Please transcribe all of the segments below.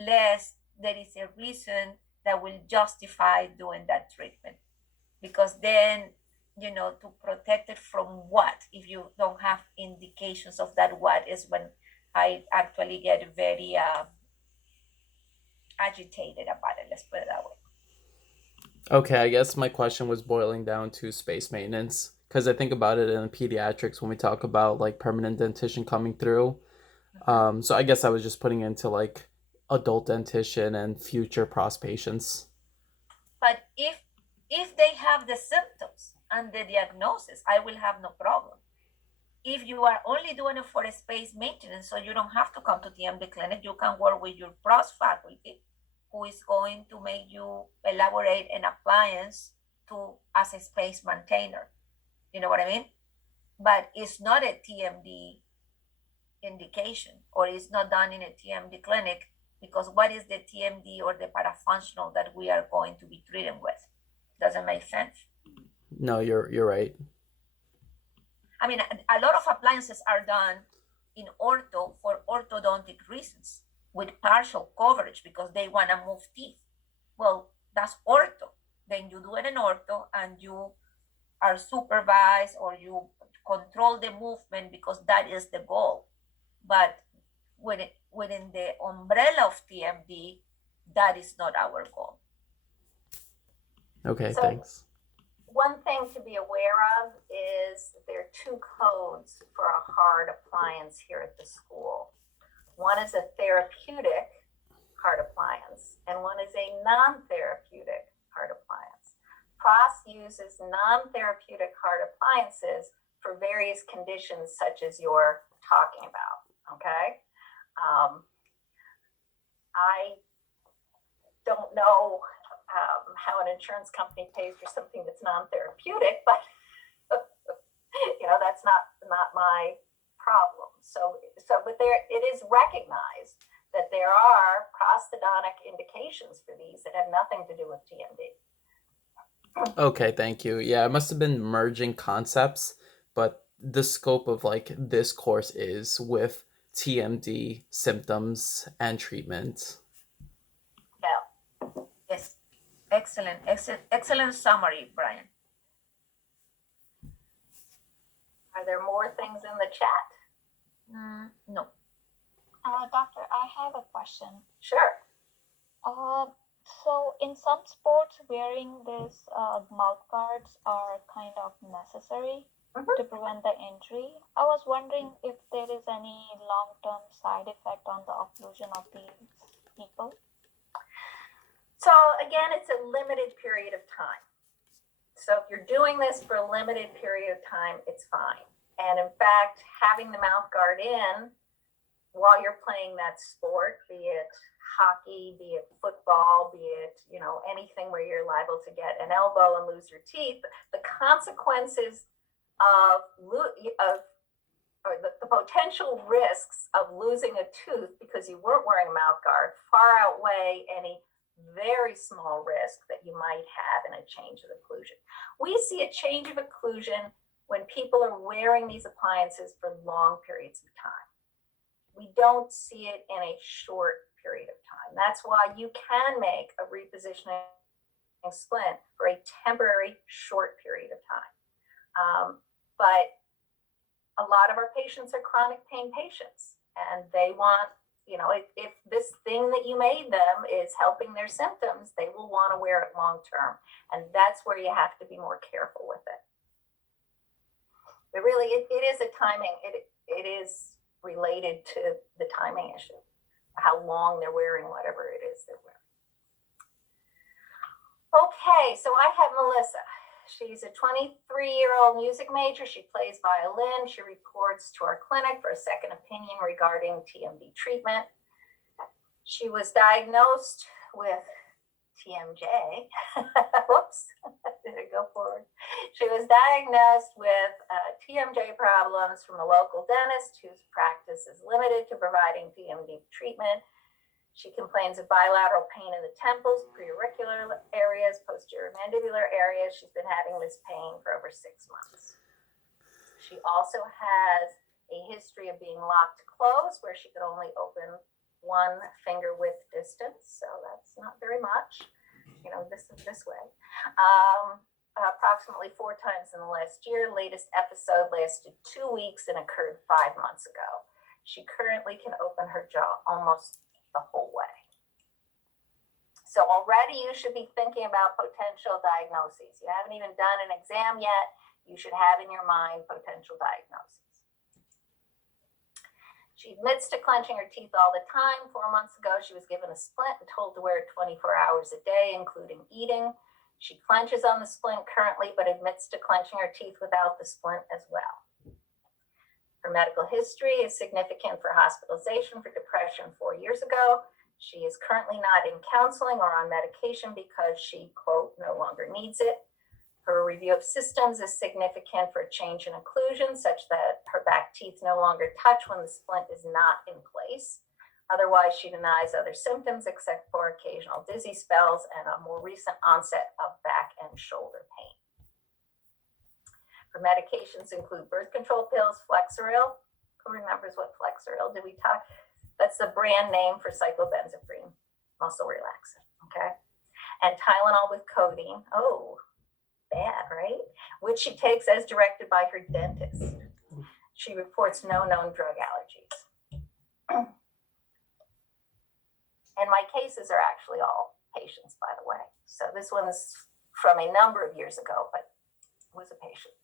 unless there is a reason that will justify doing that treatment. Because then, to protect it from what, if you don't have indications of that, what is when I actually get very agitated about it. Let's put it that way. Okay, I guess my question was boiling down to space maintenance because I think about it in pediatrics when we talk about like permanent dentition coming through. Mhm. So I guess I was just putting into like adult dentition and future pros patients. But if they have the symptoms and the diagnosis, I will have no problem. If you are only doing it for a space maintenance, so you don't have to come to TMD clinic, you can work with your pros faculty, who is going to make you elaborate an appliance to as a space maintainer. You know what I mean? But it's not a TMD indication, or it's not done in a TMD clinic, because what is the TMD or the parafunctional that we are going to be treating with? Doesn't make sense. No, you're right. I mean, a lot of appliances are done in ortho for orthodontic reasons with partial coverage because they want to move teeth. Well, that's ortho. Then you do it in ortho and you are supervised, or you control the movement because that is the goal. But within the umbrella of TMD, that is not our goal. Okay, So thanks. one thing to be aware of is there are two codes for a hard appliance here at the school. One is a therapeutic hard appliance, and one is a non-therapeutic hard appliance. PROS uses non-therapeutic hard appliances for various conditions such as you're talking about, okay? I don't know how an insurance company pays for something that's non-therapeutic, but that's not my problem. But it is recognized that there are prosthodontic indications for these that have nothing to do with TMD. Okay, thank you. Yeah, it must have been merging concepts, but the scope of like this course is with TMD symptoms and treatment. Yeah. Yes. Excellent summary, Brian. Are there more things in the chat? No. Doctor, I have a question. Sure. So in some sports, wearing these mouth guards are kind of necessary to prevent the injury. I was wondering if there is any long-term side effect on the occlusion of these people. So again, it's a limited period of time. So if you're doing this for a limited period of time, it's fine. And in fact, having the mouth guard in while you're playing that sport, be it hockey, be it football, be it, anything where you're liable to get an elbow and lose your teeth, the consequences of or the potential risks of losing a tooth because you weren't wearing a mouth guard far outweigh any very small risk that you might have in a change of occlusion. We see a change of occlusion when people are wearing these appliances for long periods of time. We don't see it in a short period of time. That's why you can make a repositioning splint for a temporary short period of time. But a lot of our patients are chronic pain patients, and they want, if this thing that you made them is helping their symptoms, they will want to wear it long term. And that's where you have to be more careful with it. But really, it is a timing, it is related to the timing issue, how long they're wearing whatever it is they're wearing. Okay, so I have Melissa. She's a 23-year-old music major. She plays violin. She reports to our clinic for a second opinion regarding TMD treatment. She was diagnosed with TMJ. Whoops, did it go forward? She was diagnosed with TMJ problems from a local dentist whose practice is limited to providing TMD treatment. She complains of bilateral pain in the temples, preauricular areas, posterior mandibular areas. She's been having this pain for over 6 months. She also has a history of being locked closed, where she could only open 1 finger width distance, so that's not very much. This is this way. Approximately 4 times in the last year. Latest episode lasted 2 weeks and occurred 5 months ago. She currently can open her jaw almost the whole way. So already you should be thinking about potential diagnoses. You haven't even done an exam yet. You should have in your mind potential diagnoses. She admits to clenching her teeth all the time. 4 months ago, she was given a splint and told to wear it 24 hours a day, including eating. She clenches on the splint currently, but admits to clenching her teeth without the splint as well. Her medical history is significant for hospitalization for depression 4 years ago. She is currently not in counseling or on medication because she, quote, no longer needs it. Her review of systems is significant for a change in occlusion, such that her back teeth no longer touch when the splint is not in place. Otherwise, she denies other symptoms except for occasional dizzy spells and a more recent onset of back and shoulder pain. Her medications include birth control pills, Flexeril. Who remembers what Flexeril? Did we talk? That's the brand name for cyclobenzaprine, muscle relaxant, okay? And Tylenol with codeine. Oh, bad, right? Which she takes as directed by her dentist. She reports no known drug allergies. And my cases are actually all patients, by the way. So this one's from a number of years ago, but was a patient.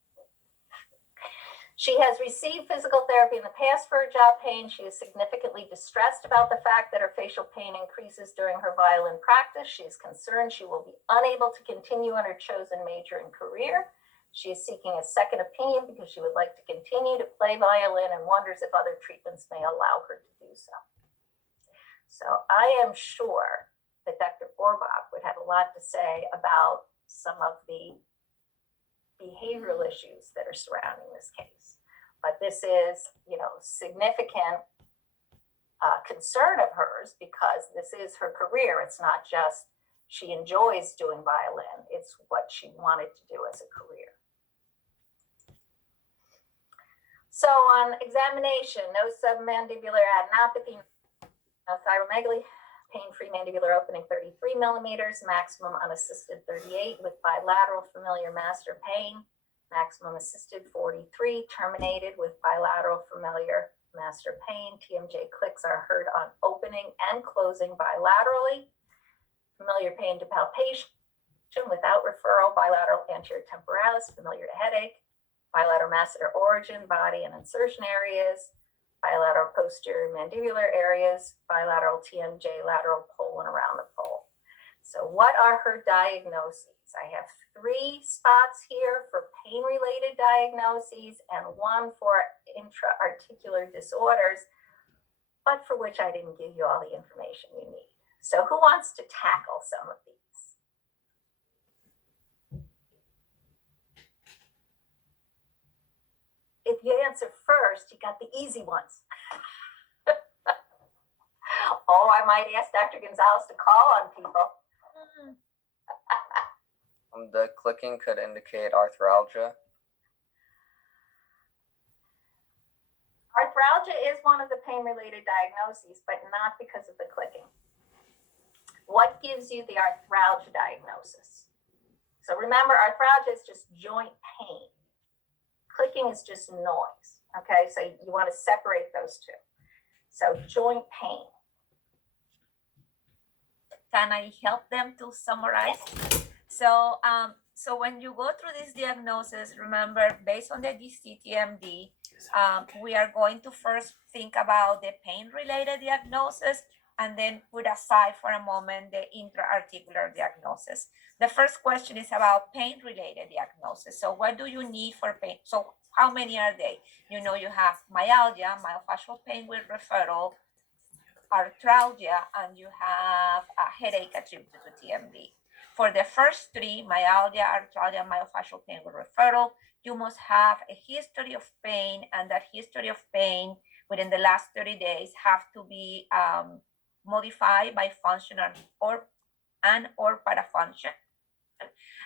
She has received physical therapy in the past for her jaw pain. She is significantly distressed about the fact that her facial pain increases during her violin practice. She is concerned she will be unable to continue in her chosen major and career. She is seeking a second opinion because she would like to continue to play violin and wonders if other treatments may allow her to do so. So I am sure that Dr. Orbach would have a lot to say about some of the behavioral issues that are surrounding this case. But this is, significant concern of hers because this is her career. It's not just she enjoys doing violin. It's what she wanted to do as a career. So on examination, no submandibular adenopathy, no thyromegaly, pain-free mandibular opening 33 millimeters, maximum unassisted 38 with bilateral familiar master pain, maximum assisted 43, terminated with bilateral familiar master pain. TMJ clicks are heard on opening and closing bilaterally. Familiar pain to palpation without referral, bilateral anterior temporalis, familiar to headache, bilateral masseter origin, body and insertion areas, bilateral posterior mandibular areas, bilateral TMJ, lateral pole and around the pole. So what are her diagnoses? I have 3 spots here for pain-related diagnoses and 1 for intra-articular disorders, but for which I didn't give you all the information you need. So who wants to tackle some of these? If you answer first, you got the easy ones. Oh, I might ask Dr. Gonzalez to call on people. The clicking could indicate arthralgia. Arthralgia is one of the pain-related diagnoses, but not because of the clicking. What gives you the arthralgia diagnosis? So remember, arthralgia is just joint pain. Clicking is just noise, okay? So you want to separate those two. So joint pain. Can I help them to summarize? So when you go through this diagnosis, remember, based on the DCTMD, we are going to first think about the pain-related diagnosis and then put aside for a moment the intra-articular diagnosis. The first question is about pain-related diagnosis. So what do you need for pain? So how many are they? You have myalgia, myofascial pain with referral, arthralgia, and you have a headache attributed to TMD. For the first 3, myalgia, arthralgia, myofascial pain with referral, you must have a history of pain, and that history of pain within the last 30 days have to be modified by functional or parafunction.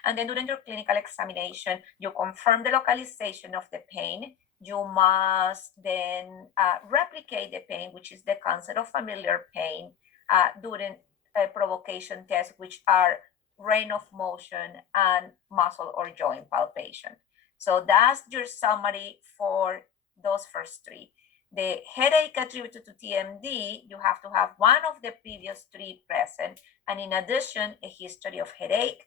And then during your clinical examination, you confirm the localization of the pain. you must then replicate the pain, which is the concept of familiar pain, during a provocation test, which are range of motion and muscle or joint palpation. So that's your summary for those first three. The headache attributed to TMD, you have to have one of the previous three present, and in addition, a history of headache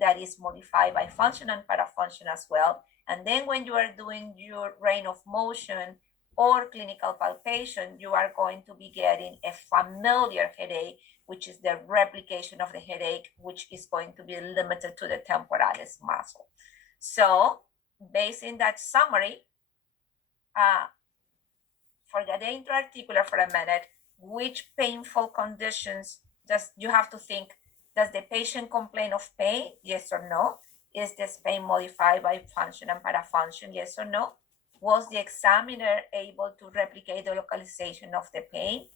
that is modified by function and parafunction as well. And then when you are doing your range of motion or clinical palpation, you are going to be getting a familiar headache, which is the replication of the headache, which is going to be limited to the temporalis muscle. So based in that summary, forget the intra-articular for a minute, which painful conditions does you have to think, does the patient complain of pain? Yes or no? Is this pain modified by function and parafunction? Yes or no? Was the examiner able to replicate the localization of the pain?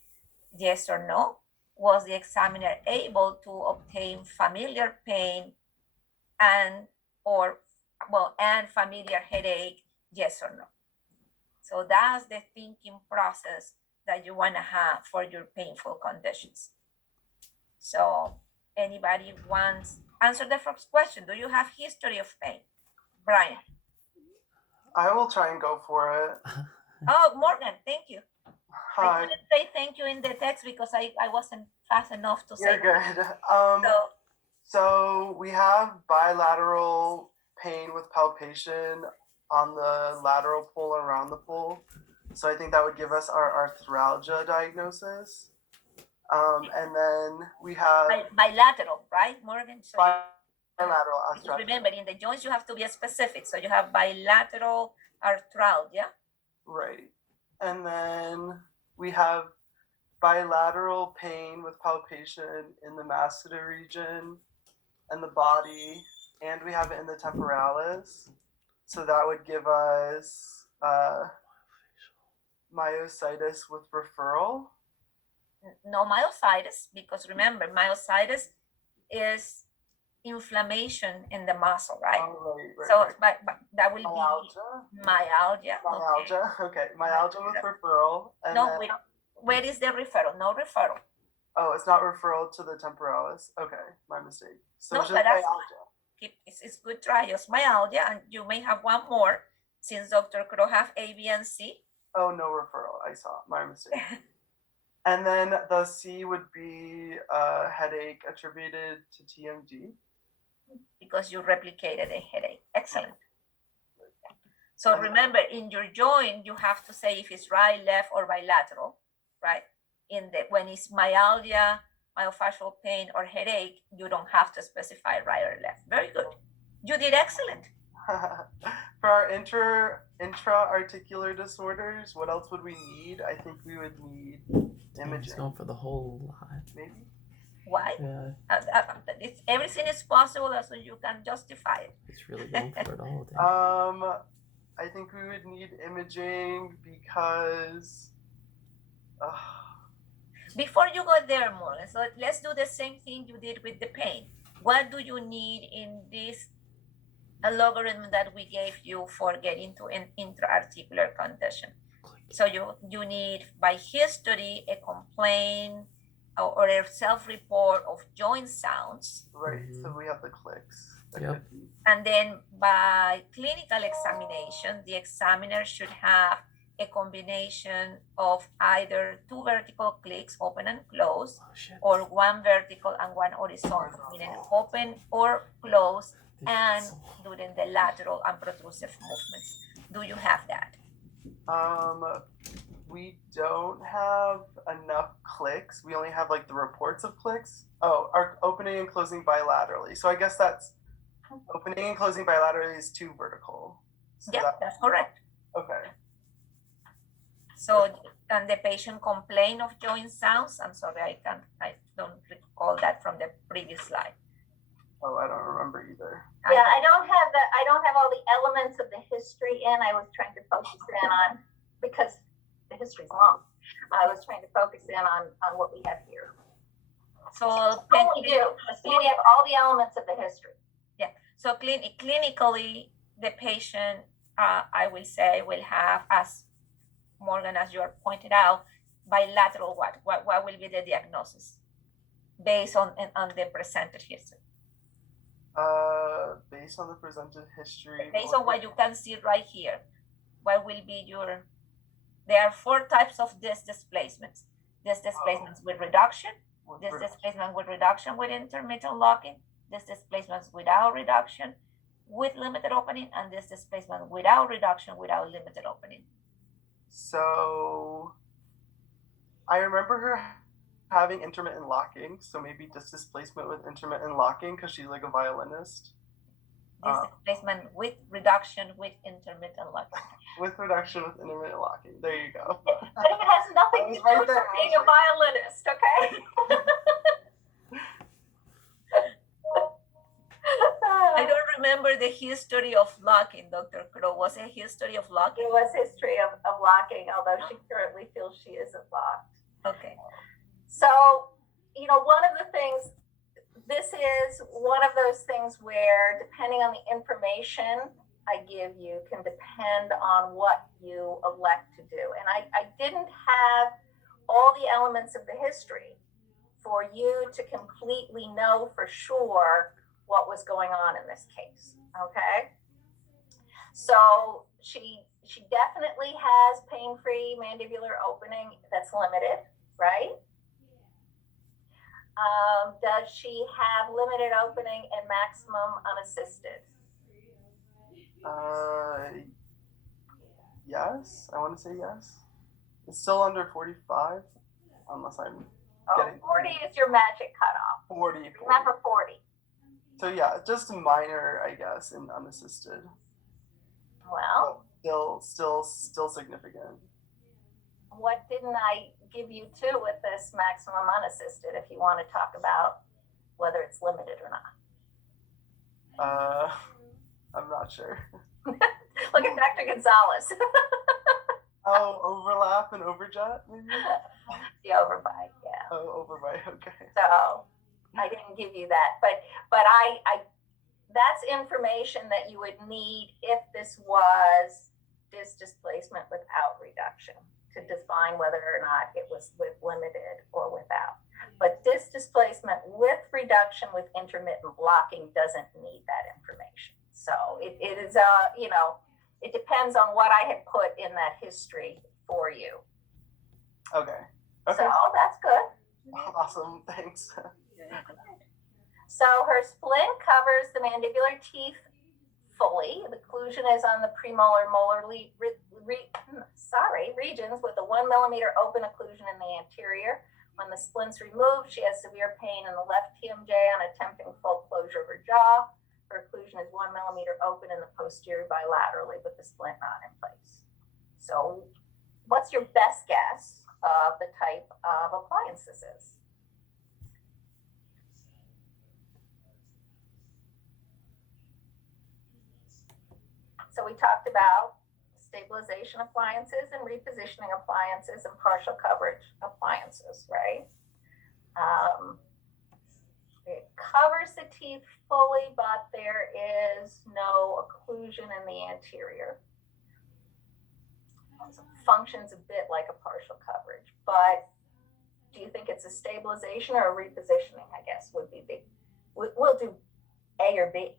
Yes or no? Was the examiner able to obtain familiar pain and familiar headache? Yes or no? So that's the thinking process that you want to have for your painful conditions. So anybody wants answer the first question? Do you have history of pain? Brian. I will try and go for it. Oh, Morgan, thank you. I Hi, couldn't say thank you in the text because I wasn't fast enough to say you're that. good. So So we have bilateral pain with palpation on the lateral pole and around the pole. So I think that would give us our arthralgia diagnosis. And then we have bilateral, right, Morgan? So bilateral because arthralgia. remember, in the joints you have to be specific. So you have bilateral arthralgia. Right. And then we have bilateral pain with palpation in the masseter region and the body, and we have it in the temporalis. So that would give us myositis with referral. No myositis, because remember, myositis is inflammation in the muscle, right? Oh, right. So, right. but that will Myalgia. be myalgia. Myalgia. Okay. Myalgia with referral. And No, then, where is the referral? No referral. oh, it's not referral to the temporalis. Okay, my mistake. So No, it's but just that's myalgia. it's good try. It's myalgia, and you may have one more since Dr. Crow have A, B, and C. Oh, no referral. I saw. My mistake. And then the C would be headache attributed to TMD. Because you replicated a headache. Excellent. So remember, in your joint, you have to say if it's right, left, or bilateral, right? When it's myalgia, myofascial pain, or headache, you don't have to specify right or left. Very good. You did excellent. For our intra-articular disorders, what else would we need? I think we would need Damn, he's imaging. going for the whole lot. Maybe. Why? Yeah, Everything is possible as you can justify it. he's really going for it all. Damn. I think we would need imaging because. Before you go there, Morgan, so let's do the same thing you did with the pain. What do you need in this algorithm that we gave you for getting to an intra-articular condition? So you need by history a complaint or a self-report of joint sounds. Right. Mhm. So we have the clicks. That Yep. could be. And then by clinical examination, the examiner should have a combination of either two vertical clicks, open and close, Oh shit. or one vertical and one horizontal, meaning open or close, This and is so- during the lateral and protrusive movements. Do you have that? We don't have enough clicks. We only have like the reports of clicks. Oh, our opening and closing bilaterally. So I guess that's opening and closing bilaterally is two vertical. So Yeah, that's correct. Okay. So, and the patient complain of joint sounds. I'm sorry, I don't recall that from the previous slide. Oh, I don't remember either. Yeah, I don't have all the elements of the history in. I was trying to focus in on, because the history's long. I was trying to focus in on what we have here. So Oh, we do. So we have all the elements of the history. So clinically, the patient I will say, will have, as Morgan, as you pointed out, bilateral what? What will be the diagnosis based on the presented history? Based on the presented history. Based on what you can see right here, what will be your? There are 4 types of disc displacements. Disc displacements with reduction, disc displacement with reduction with intermittent locking, disc displacements without reduction with limited opening, and disc displacement without reduction without limited opening. So I remember her having intermittent locking, so maybe disc displacement with intermittent locking because she's like a violinist. Disc displacement with reduction with intermittent locking. With reduction with intermittent locking. There you go. But it has nothing to do right with there. being a violinist, okay? I don't remember the history of locking, Dr. Crow. Was it history of locking? It was history of locking, although she currently feels she isn't locked. Okay. So, one of the things, this is one of those things where, depending on the information I give you, can depend on what you elect to do. And I didn't have all the elements of the history for you to completely know for sure what was going on in this case. Okay. So she definitely has pain-free mandibular opening that's limited, right? Does she have limited opening and maximum unassisted? Yes. I want to say yes. It's still under 45, unless I'm getting 40 is your magic cutoff. 40. Remember 40. So yeah, just minor, I guess, in unassisted. Well, Still significant. what didn't I give you too with this maximum unassisted, if you want to talk about whether it's limited or not? I'm not sure. Look at Dr. Gonzalez. Oh, overlap and overjet, maybe? The overbite, yeah. Oh, overbite, okay. So I didn't give you that, but I that's information that you would need if this was disc displacement without reduction to define whether or not it was with limited or without. But disc displacement with reduction with intermittent blocking doesn't need that information. So it is it depends on what I had put in that history for you. Okay. So that's good. Awesome, thanks. So her splint covers the mandibular teeth fully. The occlusion is on the premolar molar regions with a 1 millimeter open occlusion in the anterior. When the splint's removed, she has severe pain in the left TMJ on attempting full closure of her jaw. Her occlusion is 1 millimeter open in the posterior bilaterally with the splint not in place. So what's your best guess of the type of appliance this is? So we talked about stabilization appliances and repositioning appliances and partial coverage appliances, right? It covers the teeth fully, but there is no occlusion in the anterior. So it functions a bit like a partial coverage, but do you think it's a stabilization or a repositioning, I guess, would be big. We'll do A or B.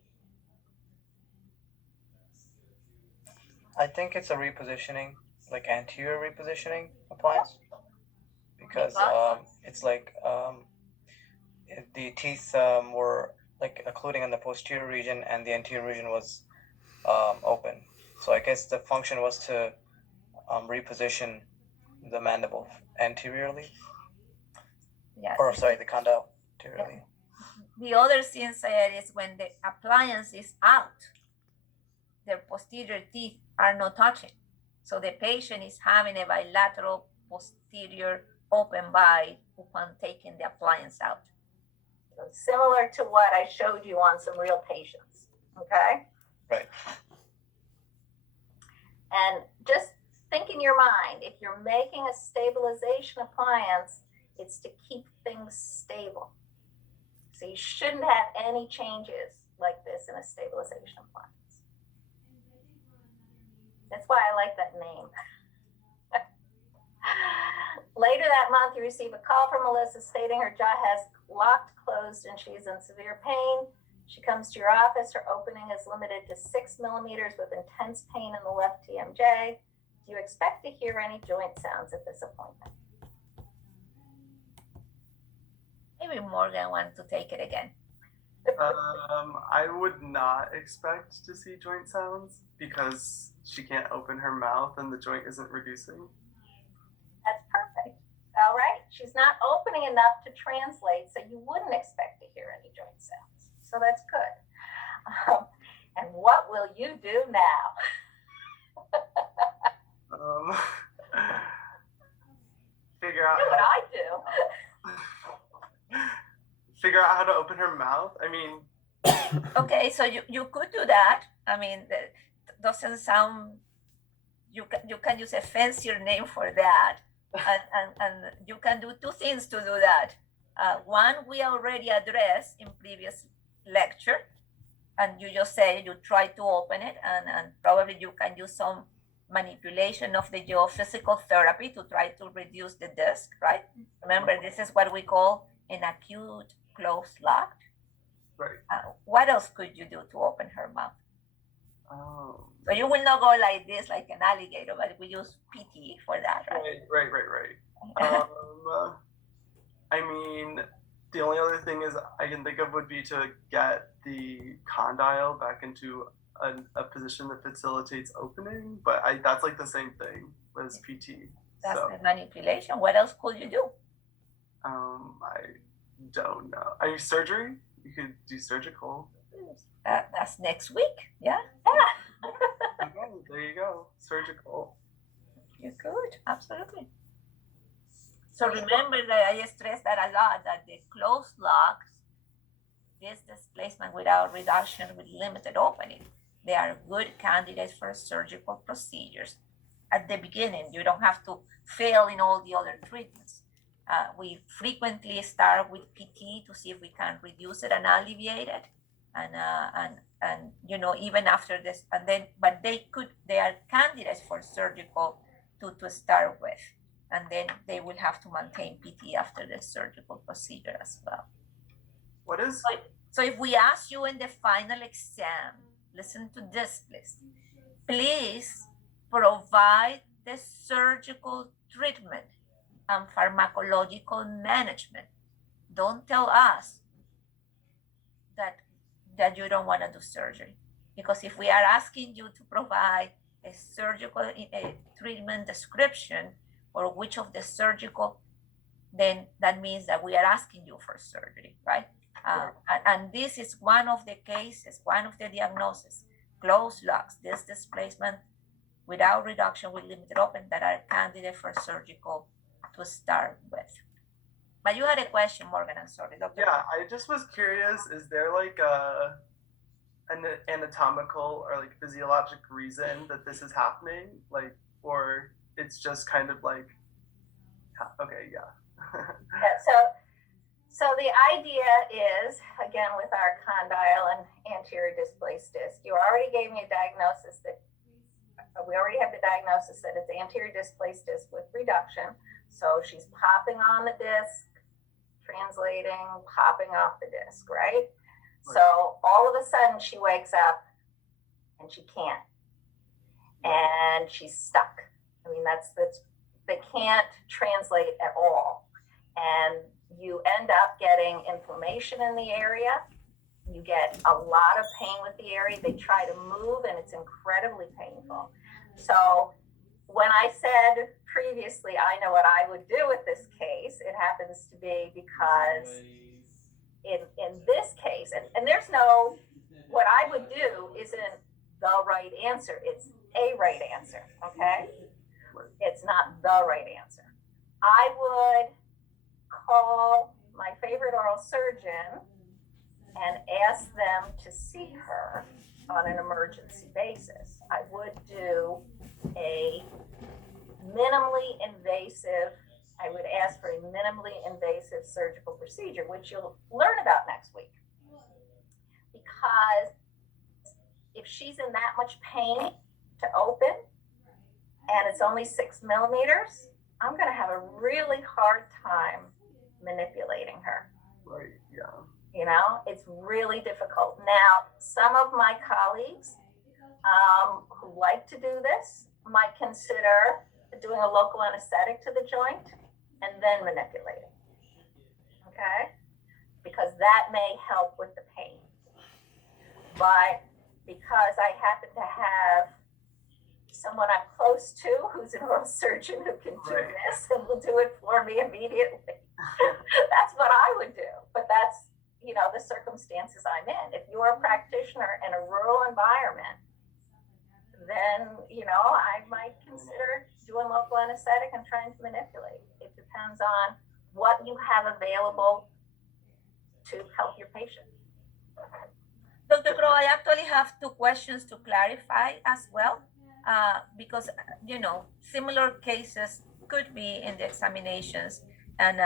I think it's a repositioning, like anterior repositioning appliance, because it's like the teeth were like occluding in the posterior region and the anterior region was open. So I guess the function was to reposition the mandible anteriorly. Yes. Or sorry, the condyle anteriorly. The other thing said is when the appliance is out, their posterior teeth are not touching. So the patient is having a bilateral posterior open bite upon taking the appliance out. So similar to what I showed you on some real patients, okay? Right. And just think in your mind, if you're making a stabilization appliance, it's to keep things stable. So you shouldn't have any changes like this in a stabilization appliance. That's why I like that name. Later that month, you receive a call from Melissa stating her jaw has locked closed and she's in severe pain. She comes to your office. Her opening is limited to 6 millimeters with intense pain in the left TMJ. Do you expect to hear any joint sounds at this appointment? Maybe Morgan wants to take it again. I would not expect to see joint sounds because she can't open her mouth and the joint isn't reducing. That's perfect. All right. She's not opening enough to translate, so you wouldn't expect to hear any joint sounds. So that's good. And what will you do now? Figure out Do what I do. figure out how to open her mouth. I mean, Okay, so you could do that. I mean, that doesn't sound. You can use a fancier name for that, and you can do two things to do that. One we already addressed in previous lecture, and you just say you try to open it, and probably you can use some manipulation of the geophysical therapy to try to reduce the disc, right? Remember, this is what we call an acute closed lock. right. What else could you do to open her mouth? So you will not go like this, like an alligator, but we use PT for that, right? Right. I mean, the only other thing is I can think of would be to get the condyle back into a position that facilitates opening, but that's like the same thing as PT. That's So, the manipulation. What else could you do? I don't know. I mean, surgery? You could do surgical. That's next week. Yeah, Okay, there you go. Surgical. you could, absolutely. So remember that I stress that a lot, that the closed locks, this displacement without reduction with limited opening, they are good candidates for surgical procedures. At the beginning, you don't have to fail in all the other treatments. We frequently start with PT to see if we can reduce it and alleviate it, and you know, even after this, and then, but they are candidates for surgical to start with, and then they will have to maintain PT after the surgical procedure as well. What is? So if we ask you in the final exam, listen to this, please provide the surgical treatment and pharmacological management. Don't tell us that you don't want to do surgery, because if we are asking you to provide a surgical treatment description or which of the surgical, then that means that we are asking you for surgery, right? And this is one of the cases, one of the diagnoses, closed locks, this displacement without reduction with limited open, that are candidate for surgical to start with. But you had a question, Morgan. I'm sorry, Dr. Yeah, I just was curious. Is there like an anatomical or like physiologic reason that this is happening? Like, or it's just kind of like, okay, yeah. Yeah, so the idea is, again, with our condyle and anterior displaced disc, you already gave me a diagnosis that we already have the diagnosis that it's anterior displaced disc with reduction. So she's popping on the disc, translating, popping off the disc, right? So all of a sudden she wakes up and she can't, and she's stuck. I mean, that's they can't translate at all, and you end up getting inflammation in the area. You get a lot of pain with the area. They try to move, and it's incredibly painful. So when I said previously, I know what I would do with this case, it happens to be because in this case, and there's no, what I would do isn't the right answer. It's a right answer, okay? It's not the right answer. I would call my favorite oral surgeon and ask them to see her on an emergency basis. I would do a minimally invasive, I would ask for a minimally invasive surgical procedure, which you'll learn about next week. Because if she's in that much pain to open, and it's only 6 millimeters, I'm going to have a really hard time manipulating her. Right. Yeah. You know, it's really difficult. Now, some of my colleagues who like to do this might consider doing a local anesthetic to the joint and then manipulating. Okay? Because that may help with the pain. But because I happen to have someone I'm close to who's a neurosurgeon who can do Right. this and will do it for me immediately, that's what I would do. But that's, you know, the circumstances I'm in. If you're a practitioner in a rural environment, then, you know, I might consider doing local anesthetic and trying to manipulate. It depends on what you have available to help your patient. Dr. Crow, I actually have 2 questions to clarify as well, because, you know, similar cases could be in the examinations, and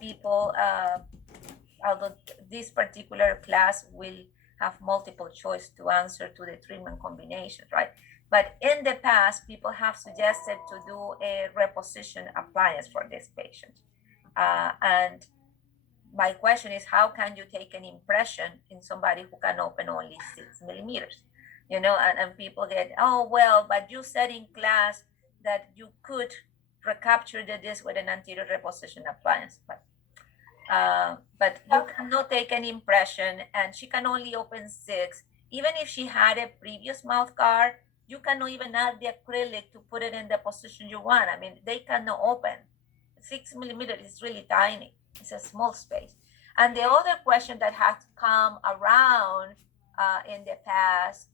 people, although this particular class will have multiple choice to answer to the treatment combinations, right? But in the past, people have suggested to do a reposition appliance for this patient. And my question is, how can you take an impression in somebody who can open only 6 millimeters? You know, and people get, oh, well, but you said in class that you could recapture the disc with an anterior reposition appliance. But you cannot take an impression, and she can only open 6. Even if she had a previous mouth guard, you cannot even add the acrylic to put it in the position you want. I mean, they cannot open. 6 millimeters is really tiny. It's a small space. And the other question that has come around in the past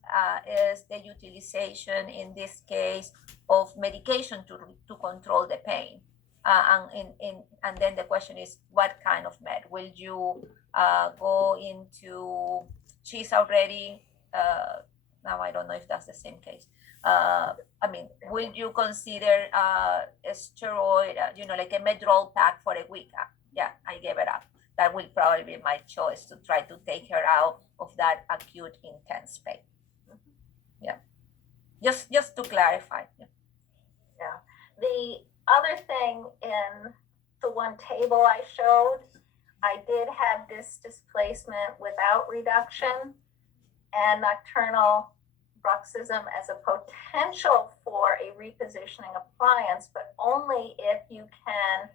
is the utilization, in this case, of medication to control the pain. And then the question is, what kind of med? Will you go into, she's already, now I don't know if that's the same case. I mean, will you consider a steroid, you know, like a Medrol pack for a week? Yeah, I gave it up. That will probably be my choice to try to take her out of that acute intense pain. Yeah, just to clarify. Yeah. The other thing in the one table I showed, I did have this displacement without reduction and nocturnal bruxism as a potential for a repositioning appliance, but only if you can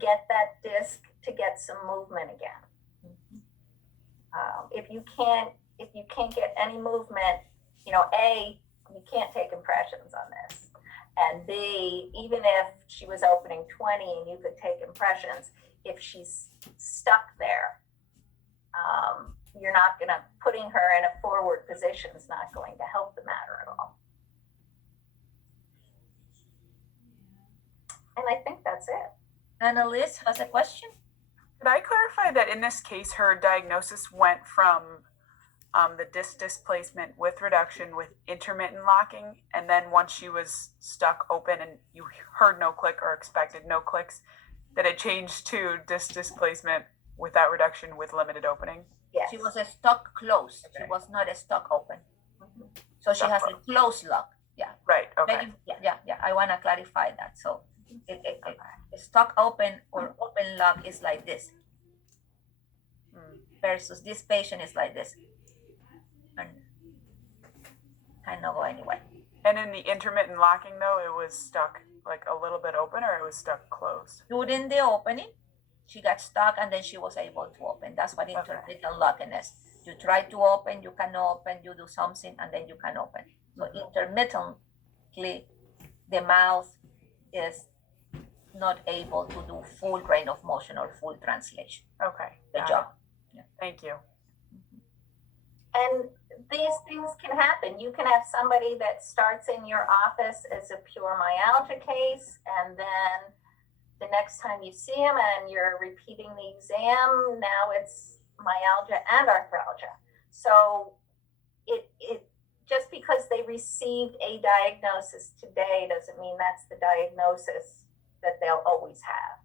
get that disc to get some movement again. If you can't get any movement, you know, A, you can't take impressions on this. And B, even if she was opening 20 and you could take impressions, if she's stuck there, you're not going to, putting her in a forward position is not going to help the matter at all. And I think that's it. Annalise has a question. Could I clarify that in this case, her diagnosis went from the disc displacement with reduction with intermittent locking, and then once she was stuck open and you heard no click or expected no clicks, that it changed to disc displacement without reduction with limited opening? Yes. She was a stuck closed. Okay. She was not a stuck open. So she has a closed lock. Yeah. Right, okay. Maybe, yeah. I want to clarify that. So a stuck open or open lock is like this, versus this patient is like this, and cannot go anywhere. And in the intermittent locking though, it was stuck like a little bit open, or it was stuck closed? During the opening, she got stuck and then she was able to open. That's what intermittent locking is. You try to open, you can open, you do something, and then you can open. So intermittently, the mouth is not able to do full range of motion or full translation. Okay. The got job. it. Thank you. And these things can happen. You can have somebody that starts in your office as a pure myalgia case, and then the next time you see him and you're repeating the exam, now it's myalgia and arthralgia. So it just because they received a diagnosis today doesn't mean that's the diagnosis that they'll always have.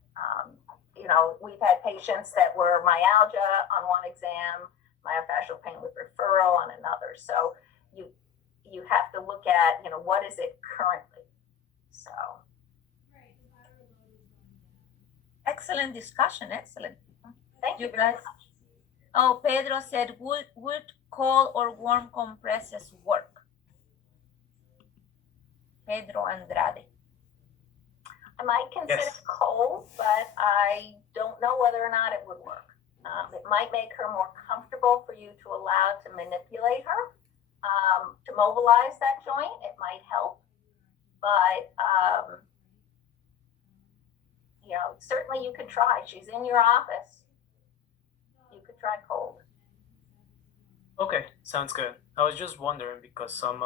You know, we've had patients that were myalgia on one exam, myofascial pain with referral on another. So you have to look at, you know, what is it currently? So, Excellent discussion, excellent. thank you You very guys- much. Oh, Pedro said, would cold or warm compresses work? Pedro Andrade. I might consider Yes. cold, but I don't know whether or not it would work. It might make her more comfortable for you to allow to manipulate her, to mobilize that joint. It might help, but you know, certainly you could try. She's in your office. You could try cold. Okay, sounds good. I was just wondering because some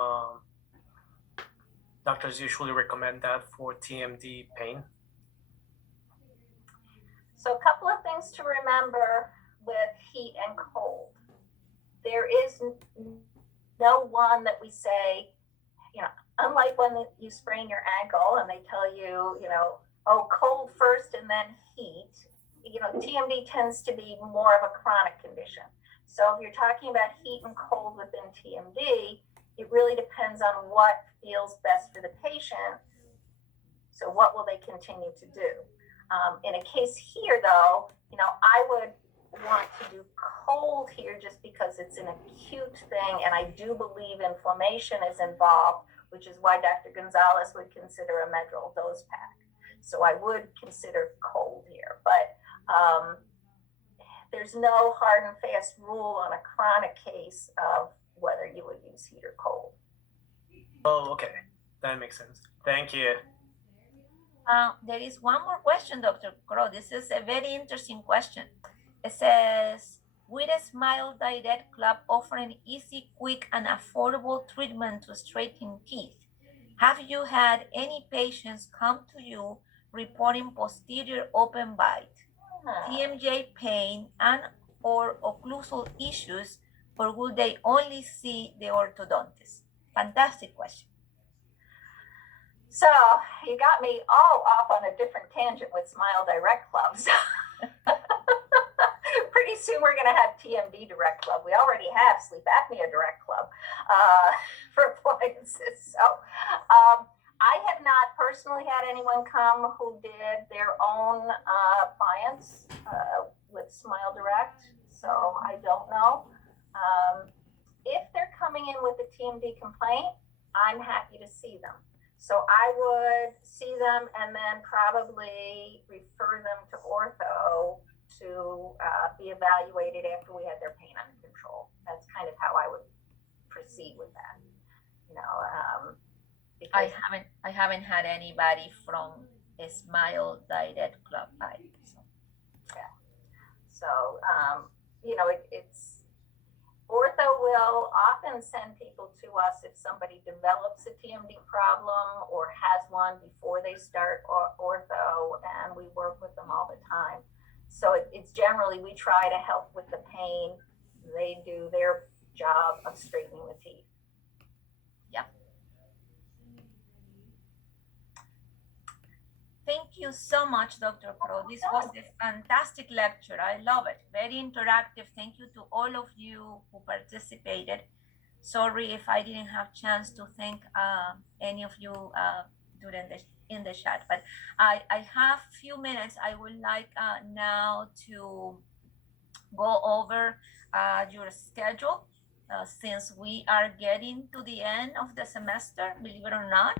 doctors usually recommend that for TMD pain. So a couple of things to remember with heat and cold. There is no one that we say, you know, unlike when you sprain your ankle and they tell you, you know, oh, cold first and then heat. You know, TMD tends to be more of a chronic condition. So if you're talking about heat and cold within TMD, it really depends on what feels best for the patient. So what will they continue to do? In a case here, though, you know, I would want to do cold here just because it's an acute thing, and I do believe inflammation is involved, which is why Dr. Gonzalez would consider a Medrol dose pack. So I would consider cold here, but there's no hard and fast rule on a chronic case of whether you would use heat or cold. Oh, okay. That makes sense. Thank you. There is one more question, Dr. Crow. This is a very interesting question. It says, will a Smile Direct Club offer an easy, quick, and affordable treatment to straighten teeth? Have you had any patients come to you reporting posterior open bite, TMJ pain, and or occlusal issues, or will they only see the orthodontist? Fantastic question. So you got me all off on a different tangent with Smile Direct Clubs. Pretty soon we're going to have TMD Direct Club. We already have Sleep Apnea Direct Club for appliances. So I have not personally had anyone come who did their own appliance with Smile Direct. So I don't know. If they're coming in with a TMD complaint, I'm happy to see them. So I would see them and then probably refer them to ortho to be evaluated after we had their pain under control. That's kind of how I would proceed with that. You know, I because haven't had anybody from a Smile Direct Club either. so you know, it's ortho will often send people to us if somebody develops a TMD problem or has one before they start ortho, and we work with them all the time. So it's generally, we try to help with the pain. They do their job of straightening the teeth. Thank you so much, Dr. Crow. This was a fantastic lecture. I love it. Very interactive. Thank you to all of you who participated. Sorry if I didn't have chance to thank any of you during in the chat, but I have few minutes. I would like now to go over your schedule since we are getting to the end of the semester, believe it or not.